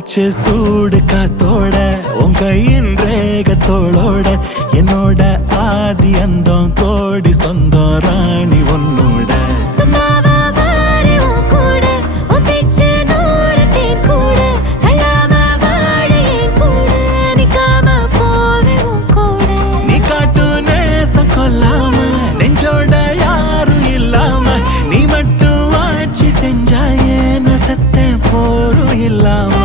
மூச்சு சூடு காத்தோட உன் கையின் ரேகத்தோளோட என்னோட ஆதி அந்தம் கோடி சொந்தம் ராணி உன்னோட நீ காட்டு நேசம் கொல்லாம நெஞ்சோட யாரும் இல்லாம நீ மட்டும் ஆட்சி செஞ்சாயே நசத்தேன் போரும் இல்லாம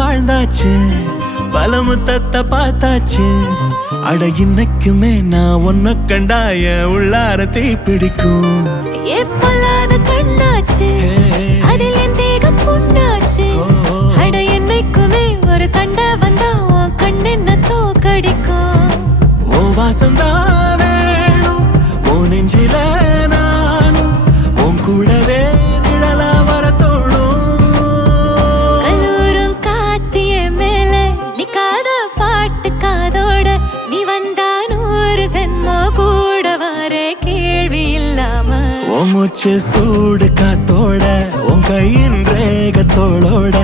வாழ்ந்தாச்சு பல முத்தத்தை பார்த்தாச்சு அட இன்னைக்குமே நான் ஒன்ன கண்டாய உள்ளார தீ பிடிக்கும் கண்ணாச்சு அதில் என் தேகம் புண்ணாச்சு அட என்னைக்குமே ஒரு சண்டை வந்தா உன் கண்ணு என்ன தோக்கடிக்கும் ஓ வாசந்தான் வேணும் ஓ நெஞ்சில நானும் உன் கூடவே நிழலா வர தோணும் மூச்சு சூடு காத்தோட உன் கையின் ரேகத்தோளோட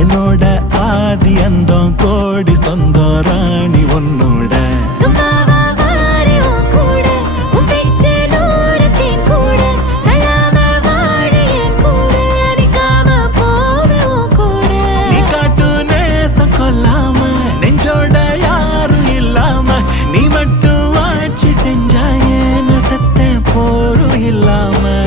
என்னோட ஆதி அந்தம் கோடி சொந்தம் ராணி உன்னோட நீ காட்டு நேசம் கொல்லாம நெஞ்சோட யாரும் இல்லாம நீ மட்டும் ஆட்சி செஞ்சாயே நசத்தேன் போரும் இல்லாம